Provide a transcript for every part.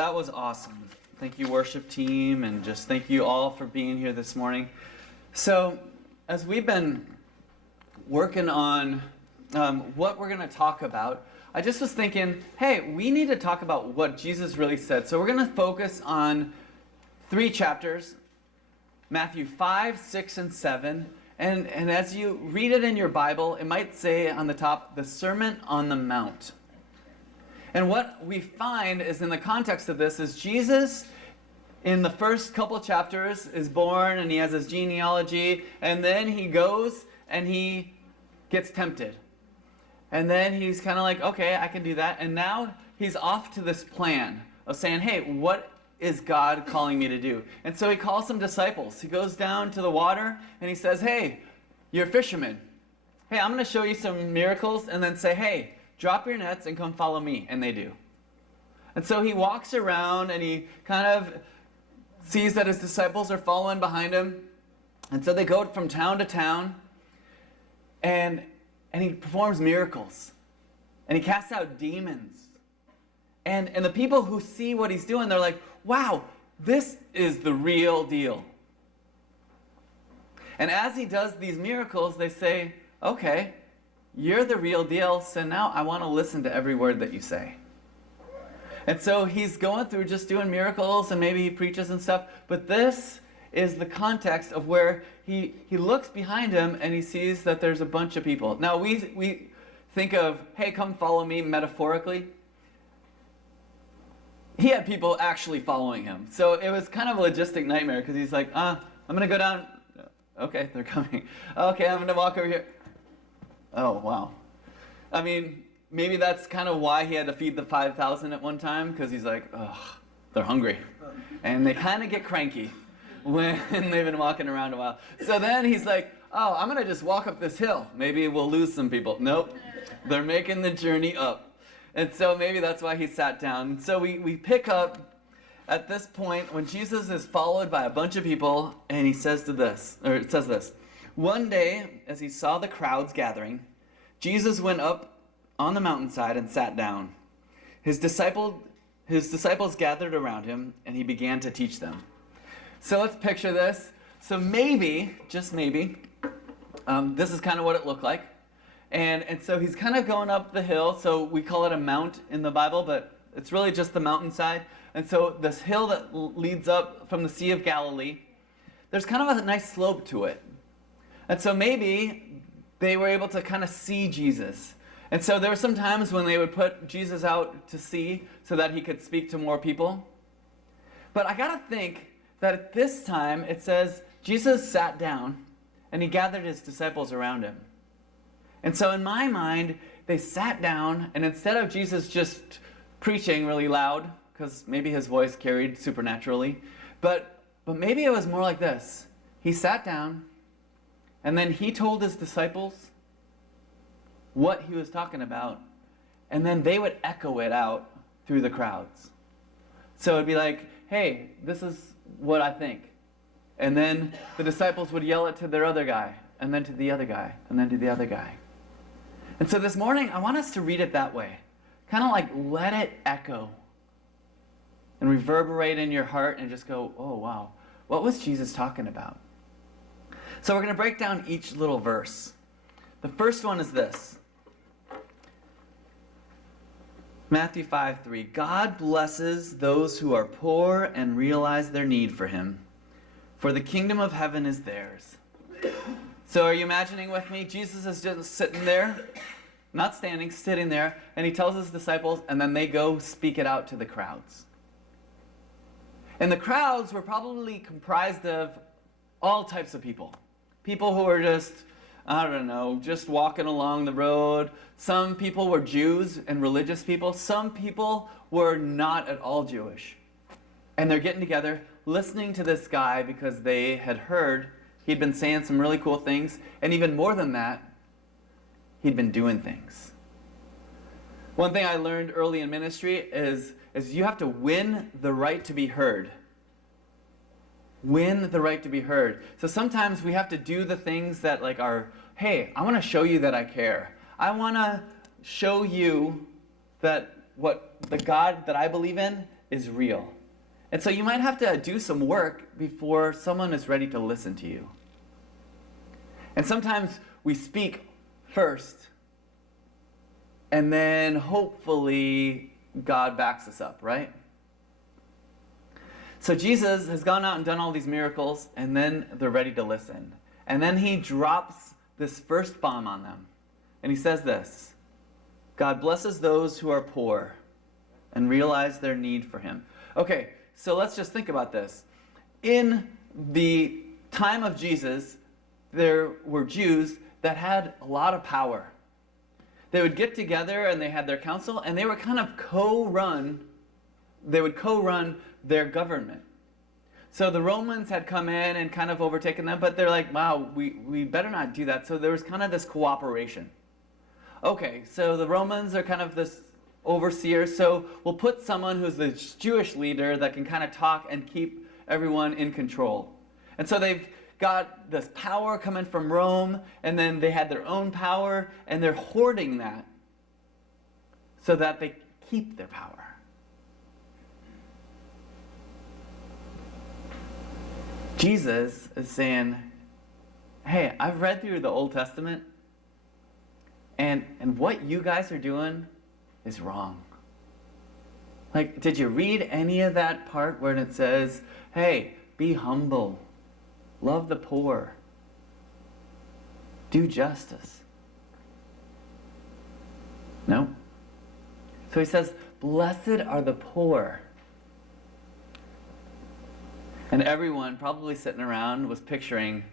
That was awesome. Thank you, worship team, and just thank you all for being here this morning. So, as we've been working on what we're going to talk about, I just was thinking, hey, we need to talk about what Jesus really said. So we're going to focus on 3 chapters, Matthew 5, 6, and 7. And as you read it in your Bible, it might say on the top, the Sermon on the Mount. And what we find is in the context of this is Jesus, in the first couple chapters, is born and he has his genealogy, and then he goes and he gets tempted. And then he's kind of like, okay, I can do that. And now he's off to this plan of saying, hey, what is God calling me to do? And so he calls some disciples. He goes down to the water and he says, hey, you're fishermen. Hey, I'm going to show you some miracles, and then say, hey, drop your nets and come follow me. And they do. And so he walks around and he kind of sees that his disciples are following behind him. And so they go from town to town, and he performs miracles. And he casts out demons. And the people who see what he's doing, they're like, wow, this is the real deal. And as he does these miracles, they say, okay, you're the real deal, so now I want to listen to every word that you say. And so he's going through just doing miracles, and maybe he preaches and stuff, but this is the context of where he looks behind him and he sees that there's a bunch of people. Now we think of, hey, come follow me metaphorically. He had people actually following him. So it was kind of a logistic nightmare, because he's like, I'm going to go down. Okay, they're coming. Okay, I'm going to walk over here. Oh, wow. I mean, maybe that's kind of why he had to feed the 5,000 at one time, because he's like, ugh, they're hungry. And they kind of get cranky when they've been walking around a while. So then he's like, oh, I'm going to just walk up this hill. Maybe we'll lose some people. Nope. They're making the journey up. And so maybe that's why he sat down. So we pick up at this point when Jesus is followed by a bunch of people, and he says it says this. One day, as he saw the crowds gathering, Jesus went up on the mountainside and sat down. His disciples gathered around him, and he began to teach them. So let's picture this. So maybe, just maybe, this is kind of what it looked like. And so he's kind of going up the hill. So we call it a mount in the Bible, but it's really just the mountainside. And so this hill that leads up from the Sea of Galilee, there's kind of a nice slope to it. And so maybe they were able to kind of see Jesus. And so there were some times when they would put Jesus out to sea so that he could speak to more people. But I got to think that at this time it says Jesus sat down and he gathered his disciples around him. And so in my mind, they sat down, and instead of Jesus just preaching really loud, because maybe his voice carried supernaturally, but maybe it was more like this. He sat down, and then he told his disciples what he was talking about, and then they would echo it out through the crowds. So it'd be like, hey, this is what I think. And then the disciples would yell it to their other guy, and then to the other guy, and then to the other guy. And so this morning, I want us to read it that way. Kind of like let it echo and reverberate in your heart and just go, oh, wow, what was Jesus talking about? So we're going to break down each little verse. The first one is this. Matthew 5:3. God blesses those who are poor and realize their need for him, for the kingdom of heaven is theirs. So are you imagining with me? Jesus is just sitting there, not standing, sitting there, and he tells his disciples, and then they go speak it out to the crowds. And the crowds were probably comprised of all types of people. People who were just, I don't know, just walking along the road. Some people were Jews and religious people. Some people were not at all Jewish. And they're getting together, listening to this guy because they had heard he'd been saying some really cool things, and even more than that, he'd been doing things. One thing I learned early in ministry is you have to win the right to be heard. Win the right to be heard. So sometimes we have to do the things that are, hey, I want to show you that I care. I want to show you that what the God that I believe in is real. And so you might have to do some work before someone is ready to listen to you. And sometimes we speak first, and then hopefully God backs us up, right? So Jesus has gone out and done all these miracles, and then they're ready to listen. And then he drops this first bomb on them. And he says this: God blesses those who are poor and realize their need for him. Okay, so let's just think about this. In the time of Jesus, there were Jews that had a lot of power. They would get together and they had their council, and they would kind of co-run their government. So the Romans had come in and kind of overtaken them, but they're like, wow, we better not do that. So there was kind of this cooperation. Okay, so the Romans are kind of this overseer, so we'll put someone who's the Jewish leader that can kind of talk and keep everyone in control. And so they've got this power coming from Rome, and then they had their own power, and they're hoarding that so that they keep their power. Jesus is saying, hey, I've read through the Old Testament, and what you guys are doing is wrong. Like, did you read any of that part where it says, hey, be humble, love the poor, do justice? No. So he says, blessed are the poor. And everyone probably sitting around was picturing,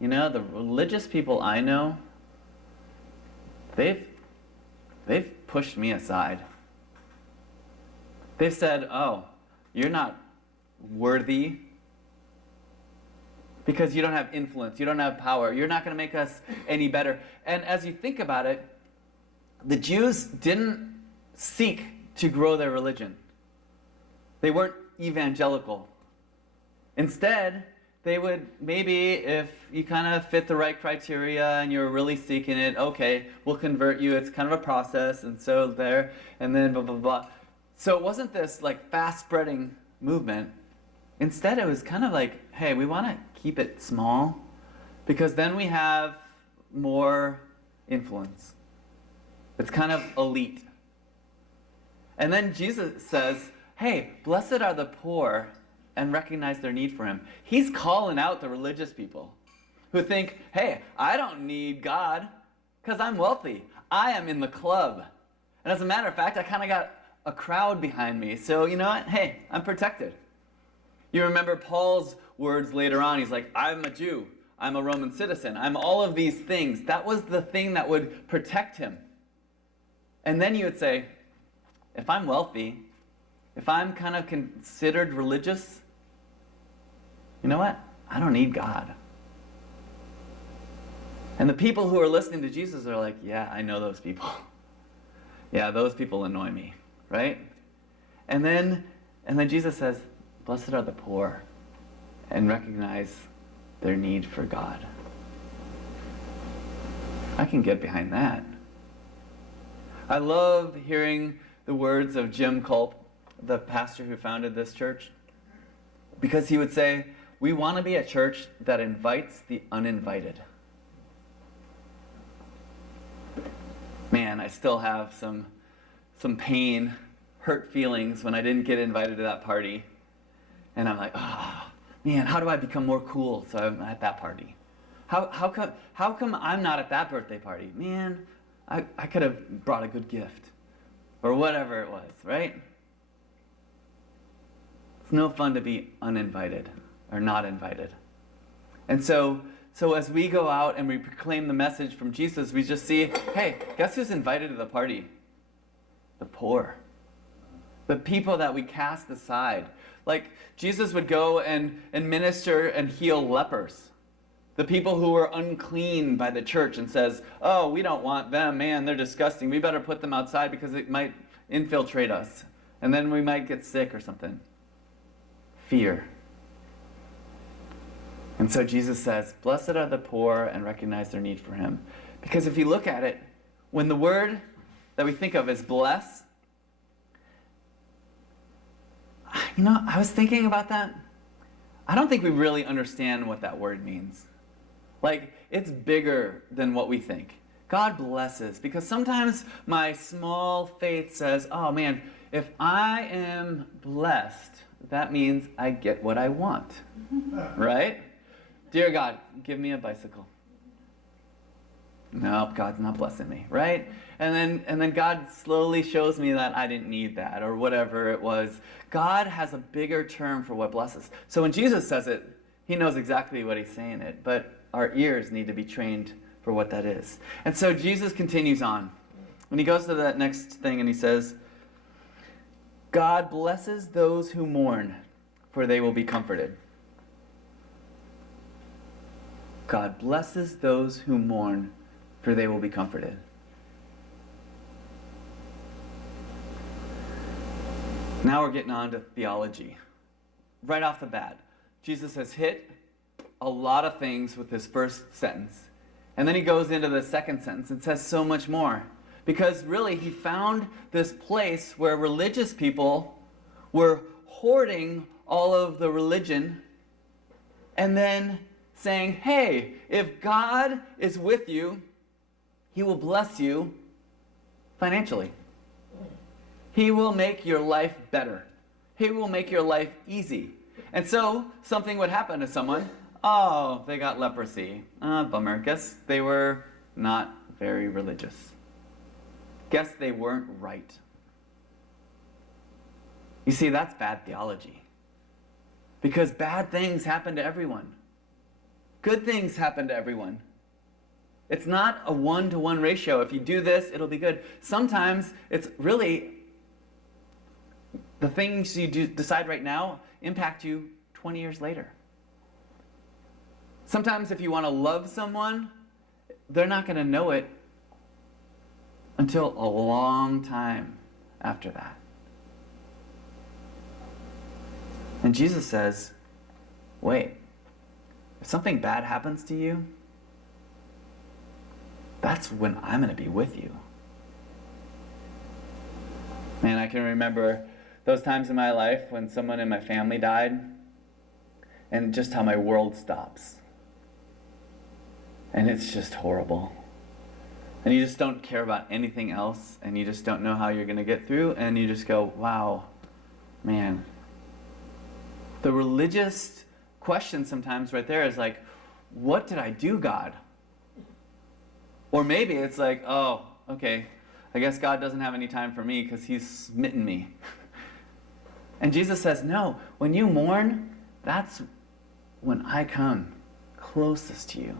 the religious people I know, they've pushed me aside. They've said, oh, you're not worthy because you don't have influence, you don't have power, you're not going to make us any better. And as you think about it, the Jews didn't seek to grow their religion. They weren't evangelical. Instead, they would, maybe if you kind of fit the right criteria and you're really seeking it, okay, we'll convert you. It's kind of a process, and so there, and then blah, blah, blah. So it wasn't this like fast-spreading movement. Instead, it was kind of like, hey, we want to keep it small because then we have more influence. It's kind of elite. And then Jesus says, hey, blessed are the poor and recognize their need for him. He's calling out the religious people who think, hey, I don't need God because I'm wealthy. I am in the club. And as a matter of fact, I kind of got a crowd behind me. So you know what? Hey, I'm protected. You remember Paul's words later on. He's like, I'm a Jew. I'm a Roman citizen. I'm all of these things. That was the thing that would protect him. And then you would say, if I'm wealthy, if I'm kind of considered religious, you know what? I don't need God. And the people who are listening to Jesus are like, yeah, I know those people. Yeah, those people annoy me, right? And then Jesus says, blessed are the poor, and recognize their need for God. I can get behind that. I love hearing the words of Jim Culp, the pastor who founded this church, because he would say, we want to be a church that invites the uninvited. Man, I still have some pain, hurt feelings when I didn't get invited to that party. And I'm like, oh, man, how do I become more cool so I'm at that party? How come I'm not at that birthday party? Man, I could have brought a good gift. Or whatever it was, right? It's no fun to be uninvited or not invited. And so as we go out and we proclaim the message from Jesus, we just see, hey, guess who's invited to the party? The poor. The people that we cast aside. Like, Jesus would go and minister and heal lepers. The people who were unclean by the church, and says, oh, we don't want them, man, they're disgusting. We better put them outside because it might infiltrate us. And then we might get sick or something. Fear. And so Jesus says, blessed are the poor and recognize their need for him. Because if you look at it, when the word that we think of as bless, I was thinking about that. I don't think we really understand what that word means. Like, it's bigger than what we think. God blesses, because sometimes my small faith says, oh man, if I am blessed, that means I get what I want, right? Dear God, give me a bicycle. No, God's not blessing me, right? And then God slowly shows me that I didn't need that, or whatever it was. God has a bigger term for what blesses. So when Jesus says it, he knows exactly what he's saying it, but our ears need to be trained for what that is. And so Jesus continues on. When he goes to that next thing and he says, God blesses those who mourn, for they will be comforted. God blesses those who mourn, for they will be comforted. Now we're getting on to theology. Right off the bat, Jesus has hit a lot of things with his first sentence. And then he goes into the second sentence and says so much more. Because really, he found this place where religious people were hoarding all of the religion and then saying, hey, if God is with you, he will bless you financially. He will make your life better. He will make your life easy. And so something would happen to someone. Oh, they got leprosy. Bummer. Guess they were not very religious. Guess they weren't right. You see, that's bad theology. Because bad things happen to everyone. Good things happen to everyone. It's not a 1-to-1 ratio. If you do this, it'll be good. Sometimes it's really the things you decide right now impact you 20 years later. Sometimes if you want to love someone, they're not going to know it until a long time after that. And Jesus says, wait, if something bad happens to you, that's when I'm going to be with you. Man, I can remember those times in my life when someone in my family died, and just how my world stops. And it's just horrible. And you just don't care about anything else, and you just don't know how you're going to get through, and you just go, wow, man. The religious question sometimes right there is like, what did I do, God? Or maybe it's like, oh, okay, I guess God doesn't have any time for me because he's smitten me. And Jesus says, no, when you mourn, that's when I come closest to you.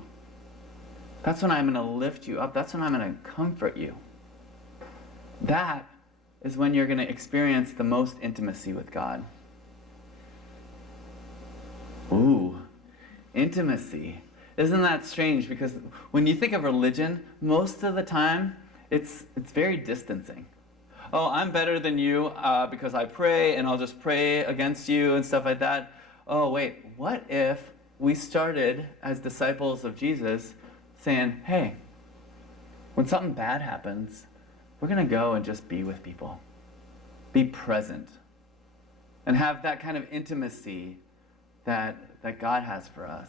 That's when I'm going to lift you up. That's when I'm going to comfort you. That is when you're going to experience the most intimacy with God. Ooh, intimacy. Isn't that strange? Because when you think of religion, most of the time, it's very distancing. Oh, I'm better than you because I pray, and I'll just pray against you and stuff like that. Oh, wait, what if we started as disciples of Jesus saying, hey, when something bad happens, we're going to go and just be with people. Be present. And have that kind of intimacy that God has for us.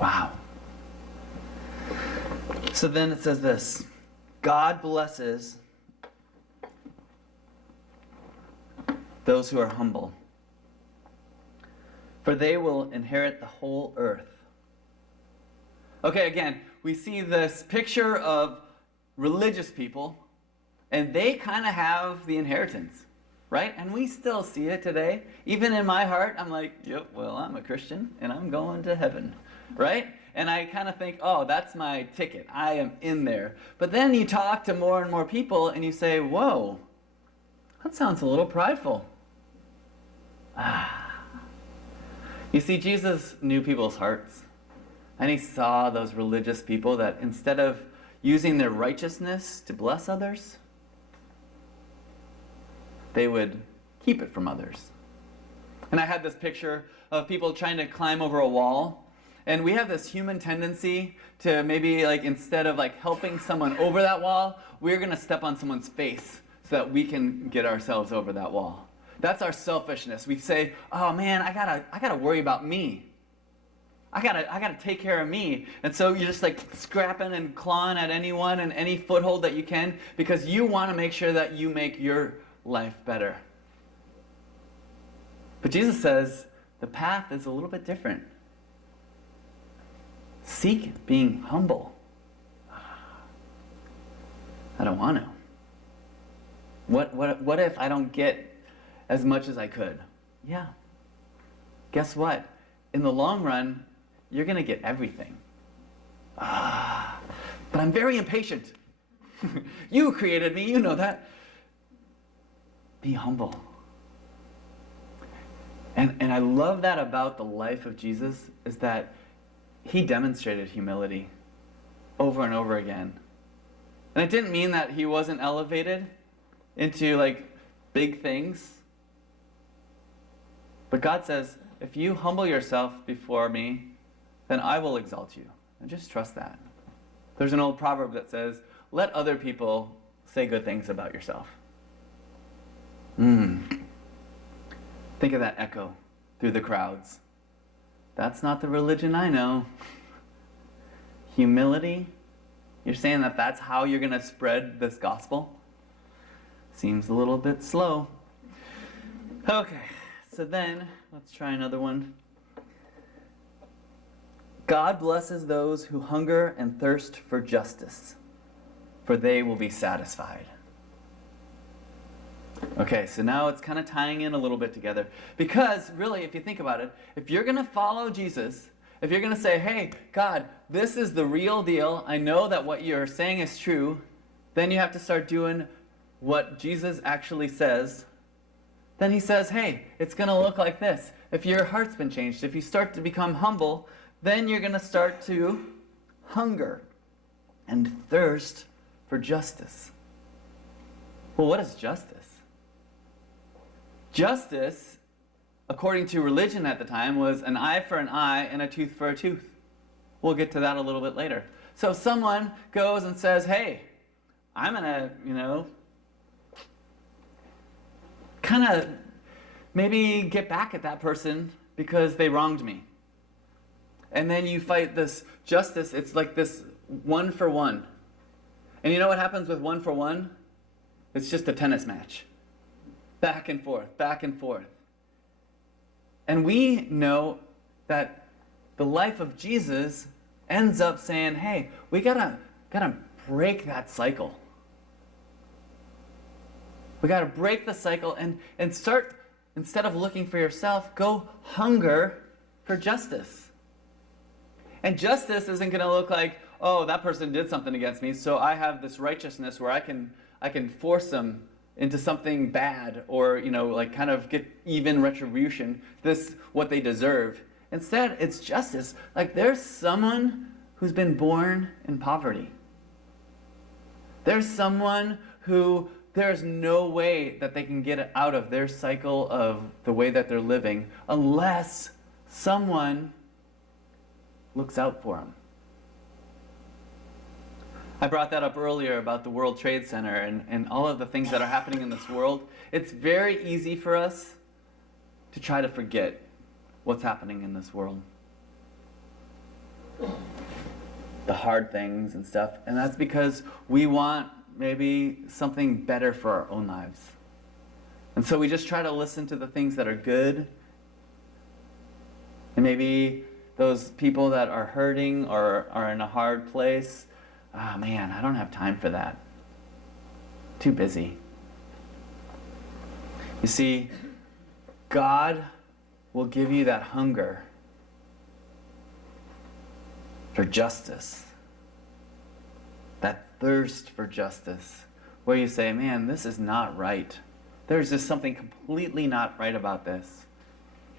Wow. So then it says this, God blesses those who are humble, for they will inherit the whole earth. Okay, again, we see this picture of religious people, and they kind of have the inheritance, right? And we still see it today. Even in my heart, I'm like, yep, well, I'm a Christian, and I'm going to heaven, right? And I kind of think, oh, that's my ticket. I am in there. But then you talk to more and more people, and you say, whoa, that sounds a little prideful. You see, Jesus knew people's hearts. And he saw those religious people that instead of using their righteousness to bless others, they would keep it from others. And I had this picture of people trying to climb over a wall. And we have this human tendency to maybe, like, instead of like helping someone over that wall, we're going to step on someone's face so that we can get ourselves over that wall. That's our selfishness. We say, oh man, I gotta worry about me. I gotta take care of me. And so you're just like scrapping and clawing at anyone and any foothold that you can because you want to make sure that you make your life better. But Jesus says the path is a little bit different. Seek being humble. I don't want to. What if I don't get as much as I could? Yeah. Guess what? In the long run, you're going to get everything. But I'm very impatient. You created me, you know that. Be humble. And I love that about the life of Jesus is that he demonstrated humility over and over again. And it didn't mean that he wasn't elevated into like big things. But God says, if you humble yourself before me, then I will exalt you. And just trust that. There's an old proverb that says, let other people say good things about yourself. Think of that echo through the crowds. That's not the religion I know. Humility? You're saying that that's how you're going to spread this gospel? Seems a little bit slow. Okay, so then, let's try another one. God blesses those who hunger and thirst for justice, for they will be satisfied. Okay, so now it's kind of tying in a little bit together. Because really, if you think about it, if you're going to follow Jesus, if you're going to say, hey, God, this is the real deal, I know that what you're saying is true, then you have to start doing what Jesus actually says. Then he says, hey, it's going to look like this. If your heart's been changed, if you start to become humble, then you're going to start to hunger and thirst for justice. Well, what is justice? Justice, according to religion at the time, was an eye for an eye and a tooth for a tooth. We'll get to that a little bit later. So if someone goes and says, hey, I'm going to, kind of maybe get back at that person because they wronged me. And then you fight this justice. It's like this one for one. And you know what happens with one for one? It's just a tennis match. Back and forth, back and forth. And we know that the life of Jesus ends up saying, hey, we gotta break that cycle. We gotta break the cycle and start, instead of looking for yourself, go hunger for justice. And justice isn't gonna look like, oh, that person did something against me, so I have this righteousness where I can force them into something bad or, kind of get even retribution, this what they deserve. Instead, it's justice. Like there's someone who's been born in poverty. There's someone who there's no way that they can get out of their cycle of the way that they're living unless someone looks out for them. I brought that up earlier about the World Trade Center and all of the things that are happening in this world. It's very easy for us to try to forget what's happening in this world. The hard things and stuff. And that's because we want maybe something better for our own lives. And so we just try to listen to the things that are good. And maybe those people that are hurting or are in a hard place, oh man, I don't have time for that. Too busy. You see, God will give you that hunger for justice, that thirst for justice, where you say, man, this is not right. There's just something completely not right about this.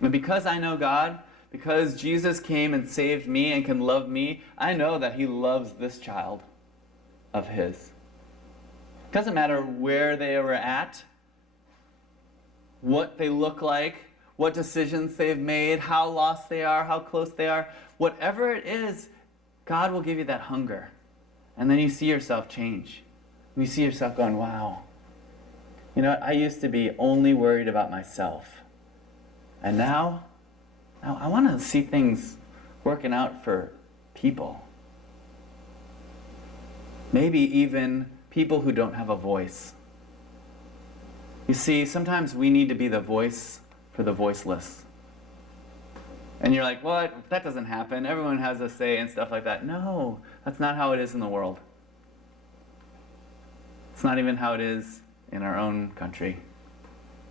And because I know God, because Jesus came and saved me and can love me, I know that he loves this child of his. It doesn't matter where they were at, what they look like, what decisions they've made, how lost they are, how close they are. Whatever it is, God will give you that hunger. And then you see yourself change. And you see yourself going, wow, You know what? I used to be only worried about myself. And now I want to see things working out for people. Maybe even people who don't have a voice. You see, sometimes we need to be the voice for the voiceless. And you're like, what? That doesn't happen. Everyone has a say and stuff like that. No, that's not how it is in the world. It's not even how it is in our own country.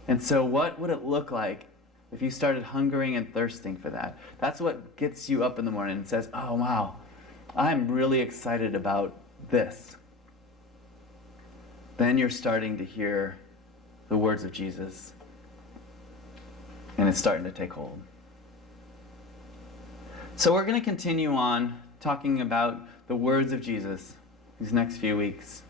And so what would it look like if you started hungering and thirsting for that? That's what gets you up in the morning and says, oh wow, I'm really excited about this. Then you're starting to hear the words of Jesus. And it's starting to take hold. So we're going to continue on talking about the words of Jesus these next few weeks.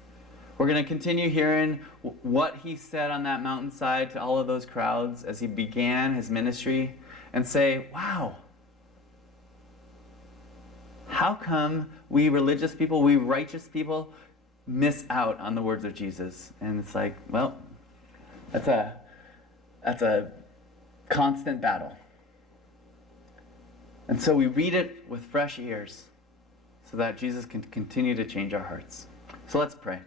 We're going to continue hearing what he said on that mountainside to all of those crowds as he began his ministry and say, wow, how come we religious people, we righteous people, miss out on the words of Jesus? And it's like, well, that's a constant battle. And so we read it with fresh ears so that Jesus can continue to change our hearts. So let's pray.